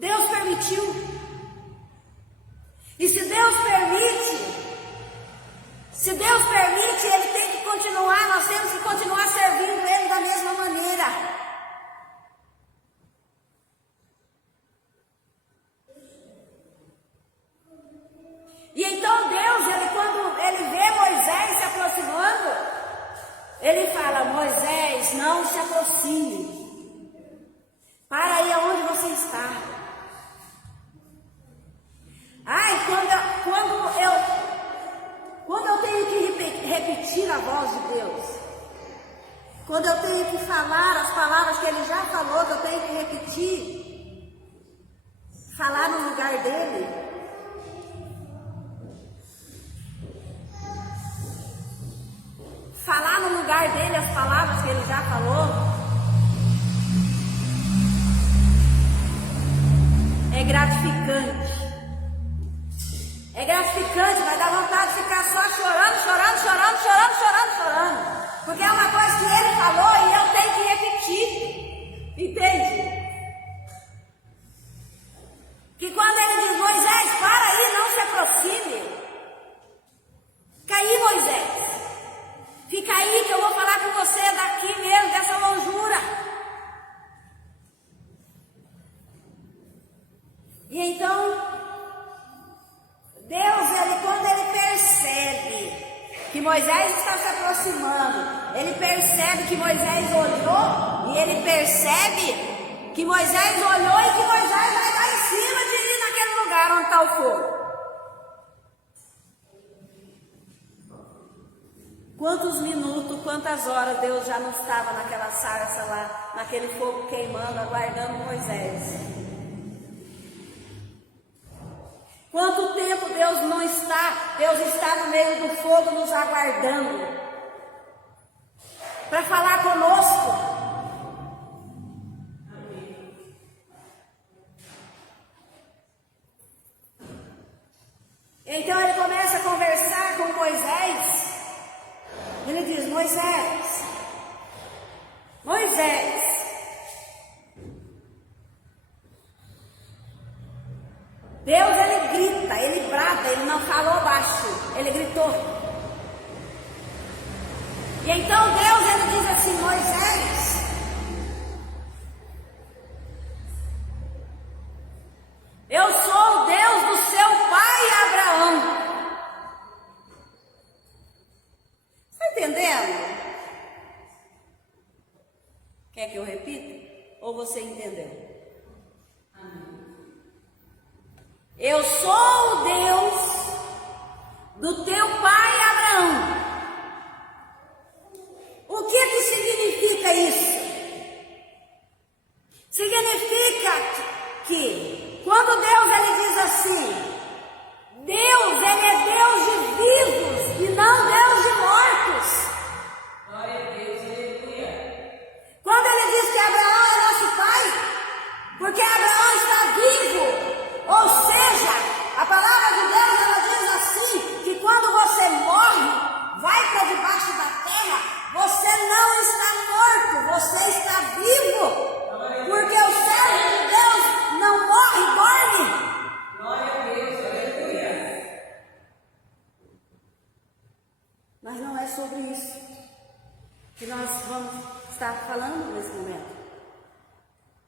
Deus permitiu. E se Deus permite, Ele tem que continuar, nós temos que continuar servindo Ele da mesma maneira. E então Deus, quando Ele vê Moisés se aproximando, Ele fala: Moisés, não se aproxime. Para aí aonde você está. Ai, quando eu tenho que repetir a voz de Deus, quando eu tenho que falar as palavras que Ele já falou, que eu tenho que repetir, falar no lugar dEle, falar no lugar dEle as palavras que Ele já falou, é gratificante. É gratificante, vai dar vontade de ficar só chorando. Porque é uma coisa que Ele falou e eu tenho que repetir. Entende? Que quando Ele diz: Moisés, para aí, não se aproxime. Fica aí, Moisés. Fica aí que eu vou falar com você daqui mesmo, dessa longura. E então, Deus, quando Ele percebe que Moisés está se aproximando, Ele percebe que Moisés olhou, e Ele percebe que Moisés olhou e que Moisés vai dar em cima de ir naquele lugar onde está o fogo. Quantos minutos, quantas horas Deus já não estava naquela sarça lá, naquele fogo queimando, aguardando Moisés? Quanto tempo Deus não está? Deus está no meio do fogo nos aguardando para falar conosco. Então Ele começa a conversar com Moisés. Ele diz: Moisés, Deus, Ele grita, Ele brada, Ele não falou baixo, Ele gritou. E então Deus, Ele diz assim: Moisés, eu sou o Deus do seu pai Abraão. Está entendendo? Quer que eu repita? Ou você entendeu? Eu sou o Deus do teu pai Abraão. O que significa isso? Significa que quando Deus Ele diz assim, Deus, Ele é Deus de vivos e não Deus de mortos. Glória a Deus, aleluia. Quando Ele diz que Abraão é nosso pai, porque Abraão está vivo. Ou seja, a palavra de Deus, ela diz assim, que quando você morre, vai para debaixo da terra, você não está morto, você está vivo. Porque o servo de Deus não morre, dorme. Glória a Deus, aleluia. Mas não é sobre isso que nós vamos estar falando nesse momento.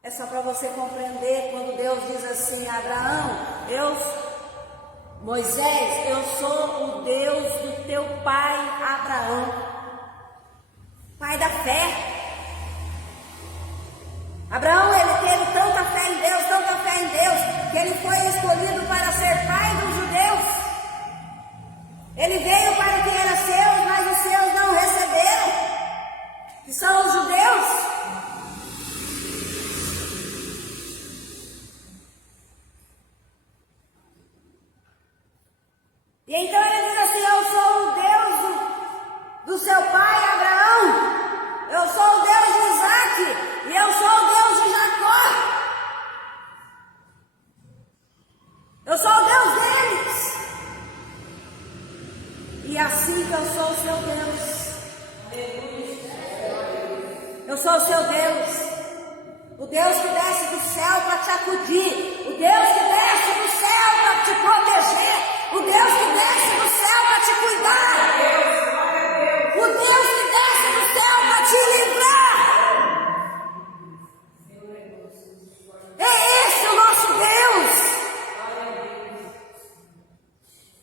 É só para você compreender quando Deus diz assim: Abraão, Moisés, eu sou o Deus do teu pai Abraão, pai da fé. Abraão, ele teve tanta fé em Deus, que ele foi escolhido para ser pai dos judeus. Ele veio para o que era seu, mas os seus não receberam, que são os judeus. E então ele diz assim: eu sou o Deus do seu pai Abraão, eu sou o Deus de Isaac, e eu sou o Deus de Jacó. Eu sou o Deus deles. E assim que eu sou o seu Deus. Eu sou o seu Deus. O Deus que desce do céu para te acudir. O Deus que desce do céu para te proteger, o Deus que desce do céu para te cuidar, o Deus que desce do céu para te livrar. É esse o nosso Deus.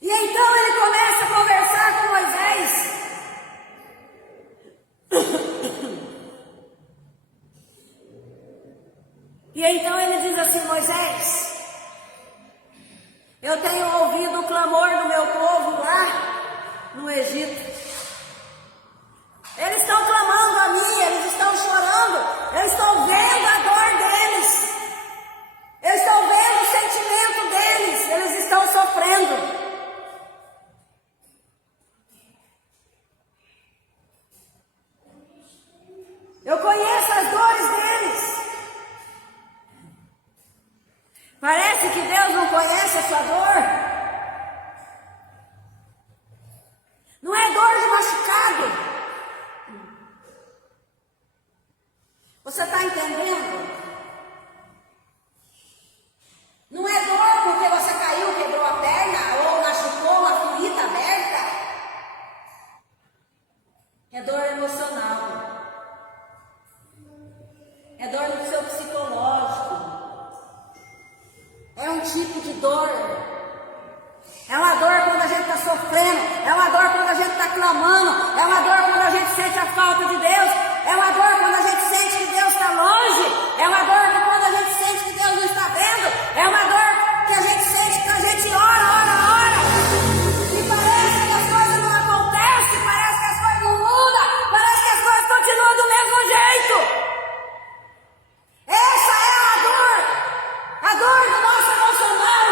E então ele começa a conversar com Moisés. E então ele diz assim: Moisés, eu tenho ouvido o clamor do meu povo lá no Egito. Eles estão clamando a mim, eles estão chorando, eu estou vendo a dor deles, eu estou vendo o sentimento deles, eles estão sofrendo. Eu conheço as dores deles. Parece que Deus não conhece a sua dor. Não é dor de machucado. Você está entendendo? Não é dor porque você caiu, quebrou a perna ou machucou uma ferida aberta. É dor emocional. É dor no seu psicológico. É um tipo de dor. É uma dor quando a gente está sofrendo. É uma dor quando a gente está clamando. É uma dor quando a gente sente a falta de Deus. É uma dor quando a gente sente que Deus está longe. É uma dor quando a gente sente que Deus não está vendo. É uma dor que a gente sente que a gente ora. E parece que as coisas não acontecem. Parece que as coisas não mudam. Parece que as coisas continuam do mesmo jeito. Essa é a dor do nosso emocional.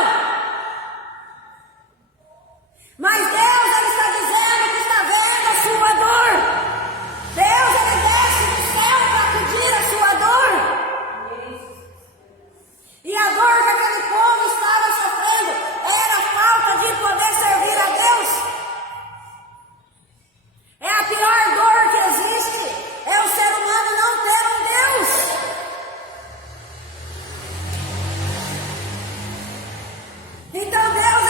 Mas Deus, ele está dizendo que está vendo a sua dor. Deus, ele desce do céu para acudir a sua dor. E a dor que aquele povo estava sofrendo era a falta de poder servir a Deus. É a pior dor que existe. É o ser humano não ter um Deus. Então Deus,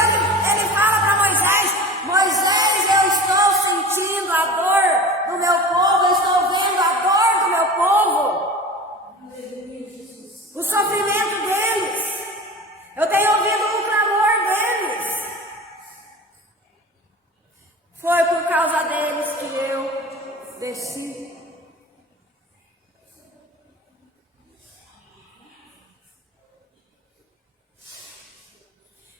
ele fala para Moisés: Moisés, eu estou sentindo a dor do meu povo, eu estou vendo a dor do meu povo, o sofrimento deles, eu tenho ouvido o clamor deles. Foi por causa deles que eu desci.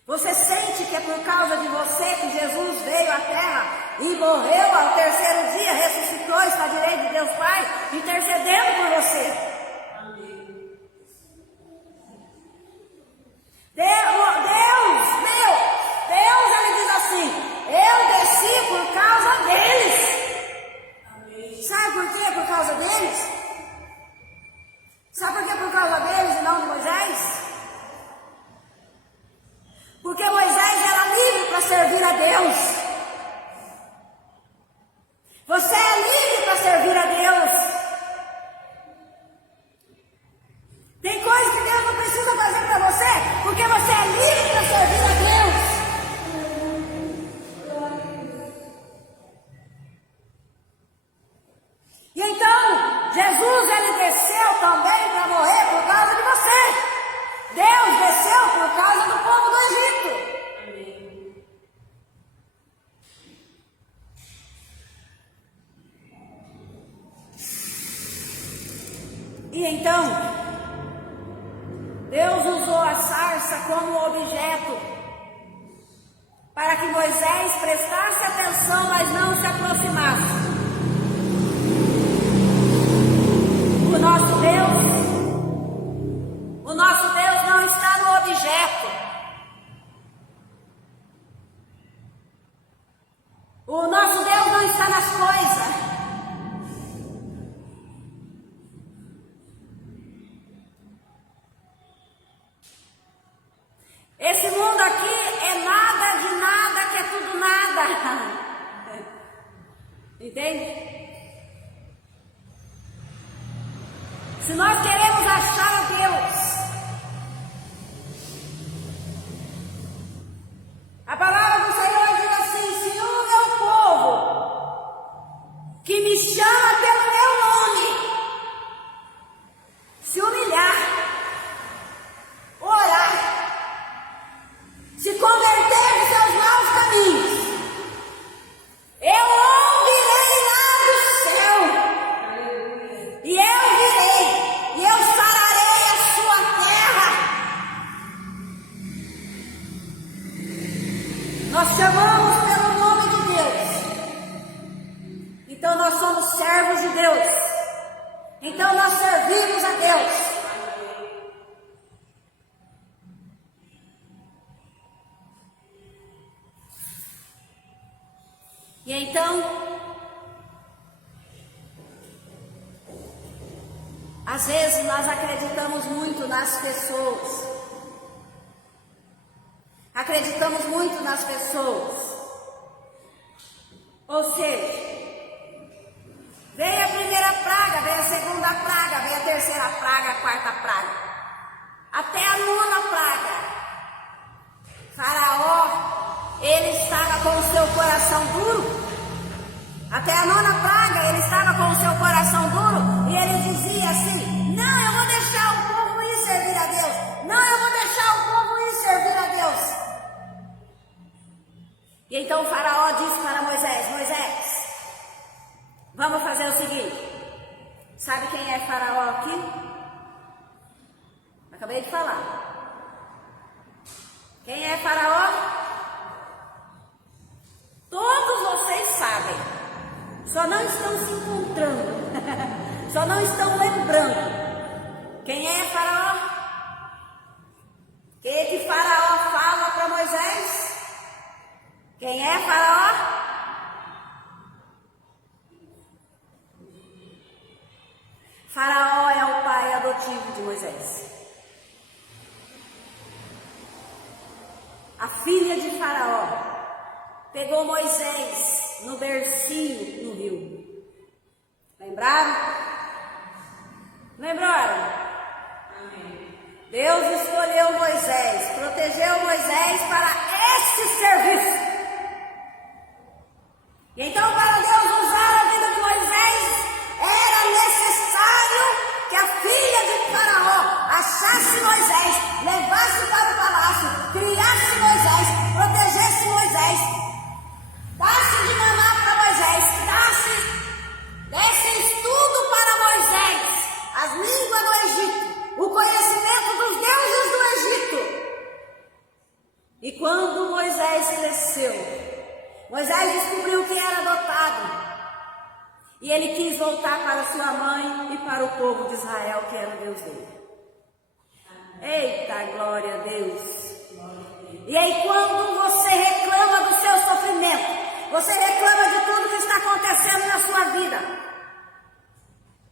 Você sente que é por causa de você que Jesus veio à terra e morreu ao terceiro dia, ressuscitou, está à direita de Deus Pai, intercedendo por você. Deus, ele diz assim: eu desci por causa deles. Sabe por quê? Por causa deles? Sabe por quê? Por causa deles e não de Moisés? Porque Moisés era livre para servir a Deus. Você é livre para servir a Deus. Tem coisas que Deus não precisa fazer para você, porque você é livre para servir a Deus. E então, Jesus, ele desceu também para morrer por causa de você. Deus desceu por causa do povo do Egito. E então, Deus usou a sarça como objeto para que Moisés prestasse atenção, mas não se aproximasse. O nosso Deus não está no objeto. O nosso Deus não está nas coisas. Esse mundo aqui é nada de nada, que é tudo nada. Entende? Se nós queremos achar Deus, E então, às vezes nós acreditamos muito nas pessoas. Acreditamos muito nas pessoas. Ou seja, veio a primeira praga, veio a segunda praga, veio a terceira praga, a quarta praga, até a nona praga. Faraó, ele estava com o seu coração duro. Até a nona praga, ele estava com o seu coração duro. E ele dizia assim: não, eu vou deixar o povo ir servir a Deus. Não, eu vou deixar o povo ir servir a Deus. E então o Faraó disse para Moisés: Moisés, vamos fazer o seguinte. Sabe quem é Faraó aqui? Acabei de falar. Quem é Faraó? Todos vocês sabem. Só não estão se encontrando. Só não estão lembrando. Quem é Faraó? O que Faraó fala para Moisés? Quem é Faraó? Faraó é o pai adotivo de Moisés. A filha de Faraó pegou Moisés no bercinho no rio. Lembraram? Lembraram? Amém. Deus escolheu Moisés, protegeu Moisés para esse serviço. E então, para Deus usar a vida de Moisés, era necessário que a filha de Faraó achasse Moisés, levasse para o palácio, criasse Moisés, protegesse Moisés, desse de mamar para Moisés, desse estudo para Moisés, as línguas do Egito, o conhecimento dos deuses do Egito. E quando Moisés cresceu, Moisés descobriu que era adotado. E ele quis voltar para sua mãe e para o povo de Israel, que era o Deus dele. Eita, glória a Deus. E aí, quando você reclama do seu sofrimento, você reclama de tudo que está acontecendo na sua vida,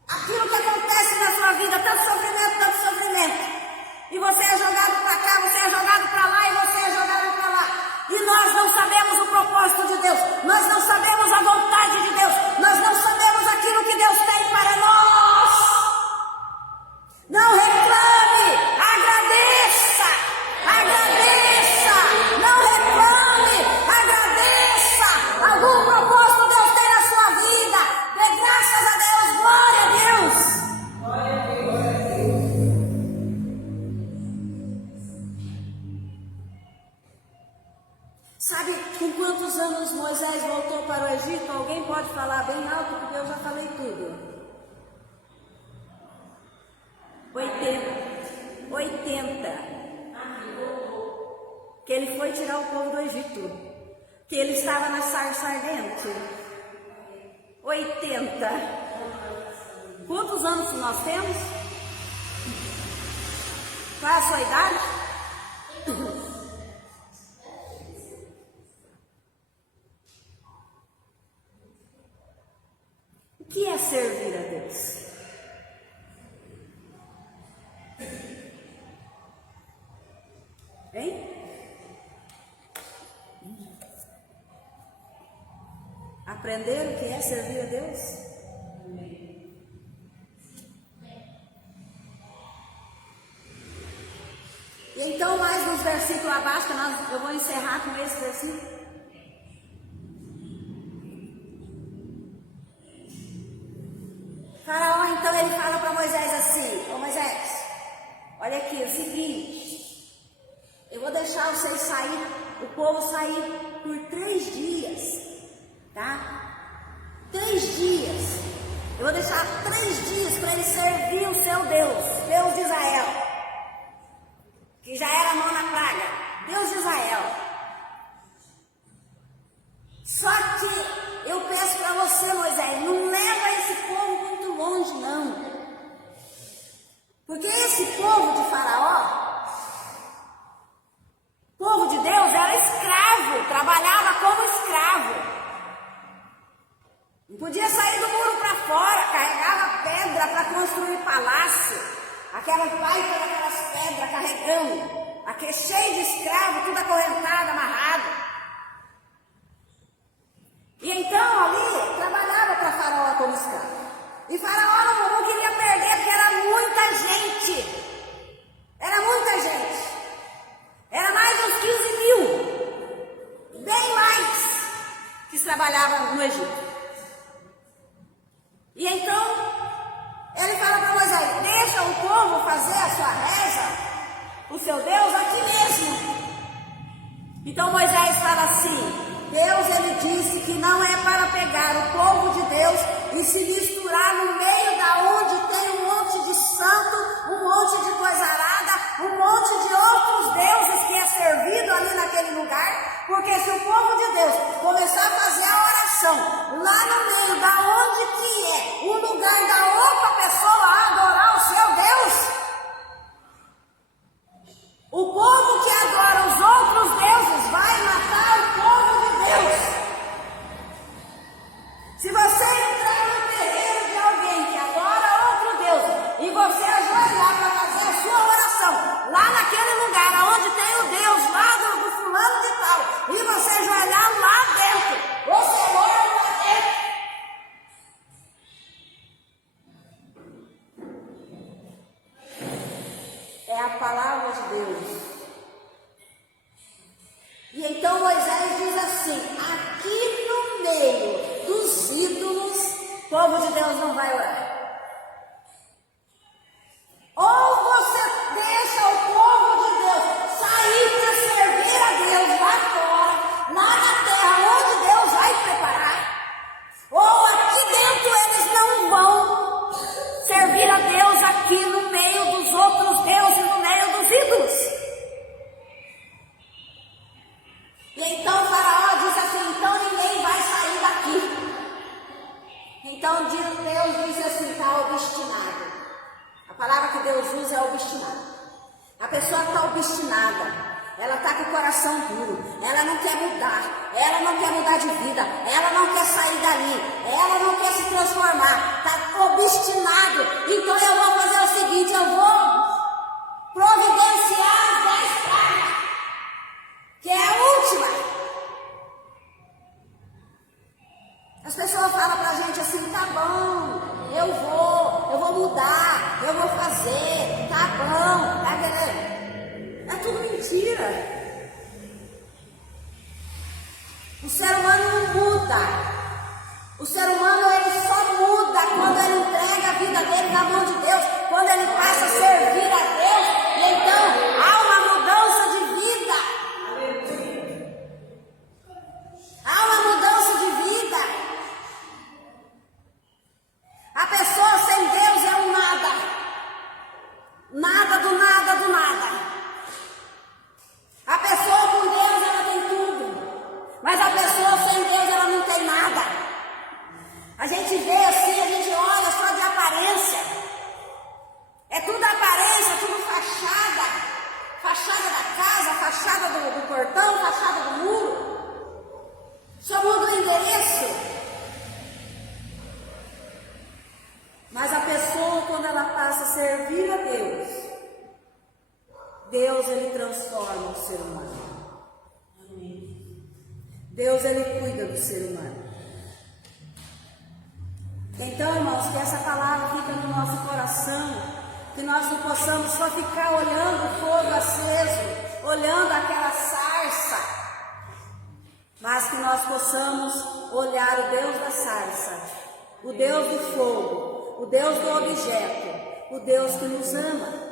aquilo que acontece na sua vida, tanto sofrimento, e você é jogado para cá, você é jogado para lá, e você é jogado para lá, e nós não sabemos o propósito de Deus, nós não sabemos a vontade de Deus, nós não sabemos aquilo que Deus tem para nós. Não reclame, agradeça, não reclame, agradeça. Algum propósito Deus tem na sua vida, dê graças a Deus, glória a Deus. Glória a Deus. Sabe com quantos anos Moisés voltou para o Egito? Alguém pode falar bem alto, porque eu já falei tudo. 80. Que ele foi tirar o povo do Egito. Que ele estava na sarça ardente. 80. Quantos anos nós temos? Qual é a sua idade? O que é servir a Deus? Hein? Aprender o que é servir a Deus? E então, mais nos versículos abaixo, eu vou encerrar com esse versículo. Faraó, então, ele fala para Moisés assim: ô Moisés, olha aqui, é o seguinte, eu vou deixar vocês sair, o povo sair por 3 dias, tá? 3 dias. Eu vou deixar 3 dias para eles servir o seu Deus, Deus de Israel, que já era a nona praga, Deus de Israel. Só que eu peço para você, Moisés, não leva esse povo muito longe, não. Porque esse povo de Faraó, povo de Deus, era escravo, trabalhava como escravo. aquela baita daquelas pedras carregando, aquele cheio de escravos, tudo acorrentado, amarrado. E então ali trabalhava para Faraó como escravo. E Faraó não queria perder, porque era muita gente. Era muita gente. Era mais uns 15 mil. Bem mais que trabalhavam no Egito. E então, ele fala para Moisés: deixa o povo fazer a sua reza, o seu Deus, aqui mesmo. Então Moisés fala assim: Deus, ele disse que não é para pegar o povo de Deus e se misturar no meio da onde tem um monte de santo, um monte de coisa arada, um monte de outros deuses que é servido ali naquele lugar, porque se o povo de Deus começar a fazer a oração lá no meio da onde que é o lugar da outra pessoa a adorar o seu Deus, o povo que adora os outros deuses vai matar o povo de Deus. Se você entrar no terreiro de alguém que adora outro Deus e você ajoelhar para fazer a sua oração lá naquele lugar onde tem o Deus lá do fulano de tal, e você ajoelhar lá dentro, você mora lá dentro. É a palavra de Deus. E então Moisés diz assim: aqui no meio dos ídolos, o povo de Deus não vai orar. Ou você deixa o povo de Deus sair para servir a Deus lá fora, lá na terra onde Deus vai preparar, ou aqui dentro eles não vão servir a Deus aqui no meio dos outros deuses, no meio dos ídolos. E então Faraó diz assim: então ninguém vai sair daqui. Então Deus diz assim: está obstinado. A palavra que Deus usa é obstinado. A pessoa está obstinada, ela está com o coração duro, ela não quer mudar, ela não quer mudar de vida, ela não quer sair dali, ela não quer se transformar, está obstinado. Então eu vou fazer o seguinte: eu vou providenciar as 10 pragas, que é a última. As pessoas falam pra gente assim: tá bom, eu vou mudar, eu vou fazer, tá bom, tá beleza. É tudo mentira. O ser humano não muda. O ser humano, ele só muda quando ele entrega a vida dele na mão de Deus, quando ele passa a servir a Deus, e então há uma mudança de vida. Há uma mudança de vida. A pessoa sem Deus é um nada. Nada do nada do nada. A pessoa com Deus, ela tem tudo. Mas a pessoa sem Deus, ela não tem nada. A gente vê assim, a gente olha só de aparência. É tudo aparência, tudo fachada. Fachada da casa, fachada do portão, fachada do muro. Só muda o endereço. Mas a pessoa, quando ela passa a servir a Deus, Deus, ele transforma o ser humano. Deus, ele cuida do ser humano. Então, irmãos, que essa palavra fica no nosso coração, que nós não possamos só ficar olhando o fogo aceso, olhando aquela sarça, mas que nós possamos olhar o Deus da sarça, o Deus do fogo, o Deus do objeto, o Deus que nos ama.